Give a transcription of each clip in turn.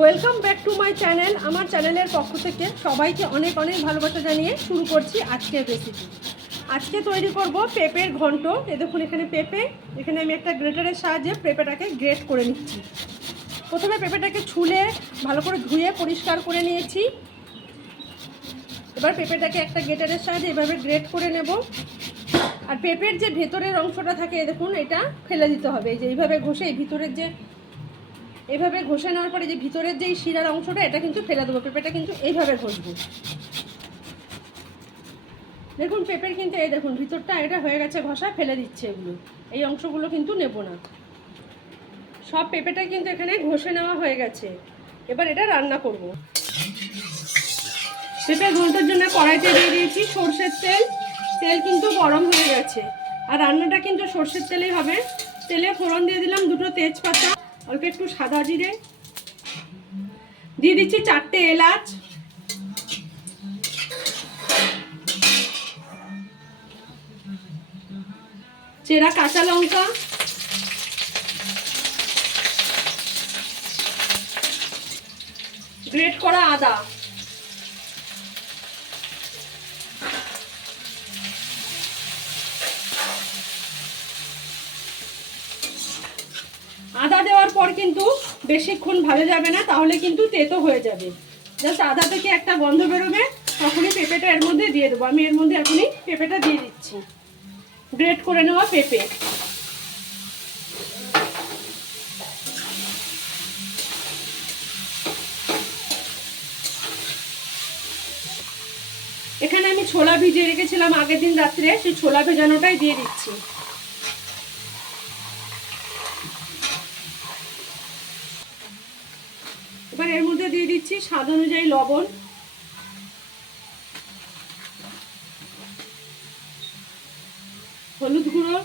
Welcome back to my channel. আমার চ্যানেলের পক্ষ থেকে সবাইকে অনেক অনেক ভালোবাসা জানিয়ে শুরু করছি আজকের রেসিপি। আজকে তৈরি করব পেঁপের ঘন্ট। দেখুন এখানে পেঁপে, এখানে আমি একটা গ্রেটারের সাহায্যে পেঁপেটাকে গ্রেট করে নিচ্ছি। প্রথমে পেঁপেটাকে ছুলে ভালো করে ধুয়ে পরিষ্কার করে নিয়েছি। এবার পেঁপেটাকে একটা গ্রেটারের সাহায্যে এভাবে গ্রেট করে নেব। আর পেঁপের যে ভেতরের অংশটা থাকে দেখুন, এটা ফেলে দিতে হবে। এই যে এইভাবে ঘষে, এই ভিতরের যে এইভাবে ঘষে নেওয়ার পরে যে ভিতরের যে শিরার অংশটা, এটা কিন্তু ফেলে দেবো। পেঁপেটা কিন্তু এইভাবে ঘষবো। দেখুন পেঁপের কিন্তু এই দেখুন ভিতরটা এটা হয়ে গেছে ঘষা, ফেলে দিচ্ছে এগুলো। এই অংশগুলো কিন্তু নেব না। সব পেঁপেটা কিন্তু এখানে ঘষে নেওয়া হয়ে গেছে। এবার এটা রান্না করব। পেঁপে ঘন্টার জন্য কড়াইতে দিয়ে দিয়েছি সর্ষের তেল। তেল কিন্তু গরম হয়ে গেছে, আর রান্নাটা কিন্তু সর্ষের তেলেই হবে। তেলে ফোড়ন দিয়ে দিলাম দুটো তেজপাতা, অল্প একটু সাদা জিরে, দিয়ে দিচ্ছি 4টে এলাচ, চেরা কাঁচা লঙ্কা, গ্রেট করা আদা, আদা দেওয়ার পর কিন্তু বেশিক্ষণ ভাজা যাবে না, তাহলে কিন্তু তেতো হয়ে যাবে। জাস্ট আদা থেকে একটা গন্ধ বেরোবে, তখনই পেঁপেটা এর মধ্যে দিয়ে দেবো। আমি এর মধ্যে এখনই পেঁপেটা দিয়ে দিচ্ছি, গ্রেট করে নেওয়া পেঁপে। এখানে আমি ছোলা ভিজিয়ে রেখেছিলাম আগের দিন রাত্রে, সেই ছোলা ভেজানোটাই দিয়ে দিচ্ছি। এবার এর মধ্যে দিয়ে দিচ্ছি স্বাদ অনুযায়ী লবণ, হলুদ গুঁড়ো,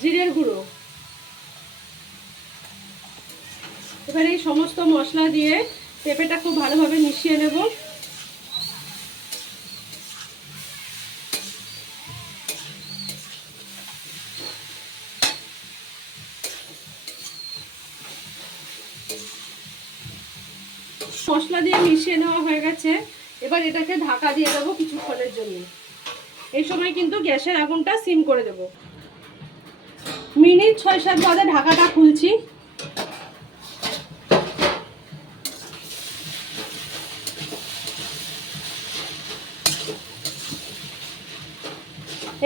জিরের গুঁড়ো। এবার এই সমস্ত মশলা দিয়ে পেঁপেটা খুব ভালোভাবে মিশিয়ে নেব। মশলা দিয়ে মিশিয়ে নেওয়া হয়ে গেছে। এবার এটাকে ঢাকা দিয়ে দেবো কিছুক্ষণের জন্য। এই সময় কিন্তু গ্যাসের আগুনটা সিম করে দেব। মিনিট 6-7 বাদে ঢাকাটা খুলছি।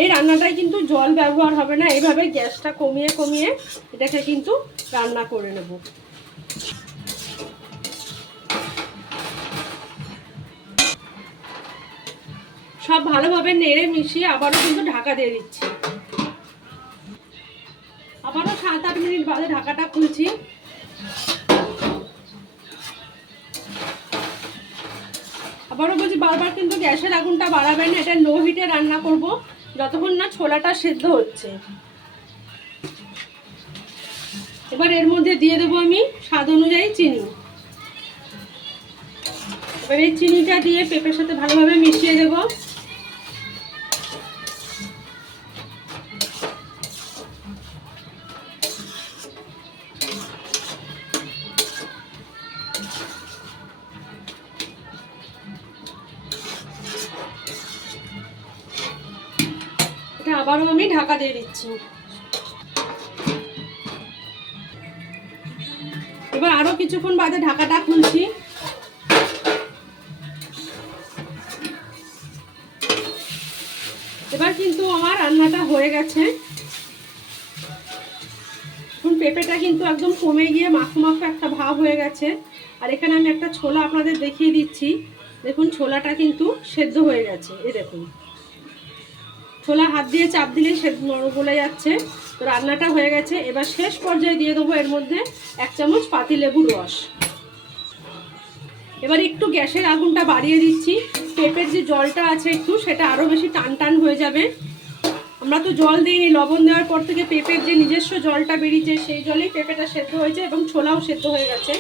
এই রান্নাটায় কিন্তু জল ব্যবহার হবে না, এইভাবে গ্যাসটা কমিয়ে কমিয়ে এটাকে কিন্তু রান্না করে নেব। সব ভালোভাবে নেড়ে মিশিয়ে আবারও কিন্তু ঢাকা দিয়ে দিচ্ছি। আবারও 7-8 মিনিট বাদে ঢাকাটা খুলছি। আবারও বলছি, বারবার কিন্তু গ্যাসের আগুনটা বাড়াবেন না, এটা লো হিটে রান্না করব যতক্ষণ না ছোলাটা সেদ্ধ হচ্ছে। এবার এর মধ্যে দিয়ে দেবো আমি স্বাদ অনুযায়ী চিনি। এবার এই চিনিটা দিয়ে পেঁপের সাথে ভালোভাবে মিশিয়ে দেব। এটা আবারও আমি ঢাকা দিয়ে দিচ্ছি। এবার আরো কিছুক্ষণ বাদে ঢাকাটা খুলছি। এবার কিন্তু আমার রান্নাটা হয়ে গেছে। এখন পেঁপেটা কিন্তু একদম কমে গিয়ে মাখো মাখো একটা ভাব হয়ে গেছে। আর এখানে আমি একটা ছোলা আপনাদের দেখিয়ে দিচ্ছি। দেখুন ছোলাটা কিন্তু সেদ্ধ হয়ে গেছে। এই দেখুন, ছোলা হাত দিয়ে চাপ দিলেই সেদ্ধ গলে যাচ্ছে। তো রান্নাটা হয়ে গেছে। এবার শেষ পর্যায়ে দিয়ে দেবো এর মধ্যে 1 চামচ পাতিলেবুর রস। এবার একটু গ্যাসের আগুনটা বাড়িয়ে দিচ্ছি। পেঁপের যে জলটা আছে একটু, সেটা আরও বেশি টান টান হয়ে যাবে। আমরা তো জল দিইনি, লবণ দেওয়ার পর থেকে পেঁপের যে নিজস্ব জলটা বেরিয়েছে, সেই জলেই পেঁপেটা সেদ্ধ হয়েছে এবং ছোলাও সেদ্ধ হয়ে গেছে।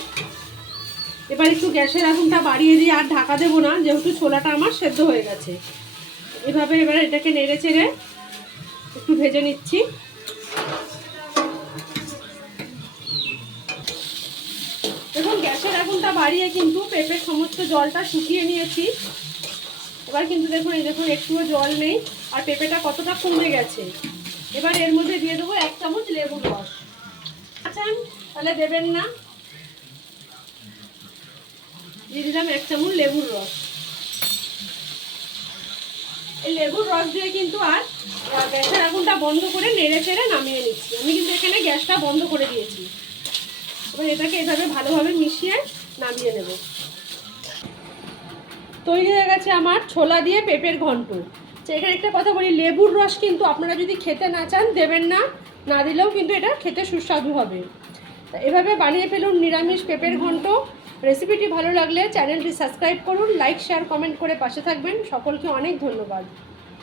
এবার একটু গ্যাসের আগুনটা বাড়িয়ে দিয়ে আর ঢাকা দেবো না, যেহেতু ছোলাটা আমার সেদ্ধ হয়ে গেছে। এভাবে এবার এটাকে নেড়ে চেড়ে একটু ভেজে নিচ্ছি। আগুনটা বাড়িয়ে কিন্তু পেঁপের সমস্ত জলটা শুকিয়ে নিয়েছি। এবার কিন্তু দেখুন, এই দেখুন একটুও জল নেই, আর পেঁপেটা কতটা কমে গেছে। এবার এর মধ্যে দিয়ে দেবো 1 চামচ লেবুর রস। আচ্ছা, তাহলে দেবেন না, দিয়ে দিলাম 1 চামচ লেবুর রস। এই লেবুর রস দিয়ে কিন্তু আর গ্যাসের আগুনটা বন্ধ করে নেড়ে চেড়ে নামিয়ে নিচ্ছি। আমি কিন্তু এখানে গ্যাসটা বন্ধ করে দিয়েছি। এবার এটাকে এভাবে ভালোভাবে মিশিয়ে নামিয়ে নেব। তৈরি হয়ে গেছে আমার ছোলা দিয়ে পেঁপের ঘন্ট। এখানে একটা কথা বলি, লেবুর রস কিন্তু আপনারা যদি খেতে না চান দেবেন না, না দিলেও কিন্তু এটা খেতে সুস্বাদু হবে। তা এভাবে বানিয়ে ফেলুন নিরামিষ পেঁপের ঘন্ট। রেসিপিটি ভালো লাগলে চ্যানেলটি সাবস্ক্রাইব করুন, লাইক শেয়ার কমেন্ট করে পাশে থাকবেন। সকলকে অনেক ধন্যবাদ।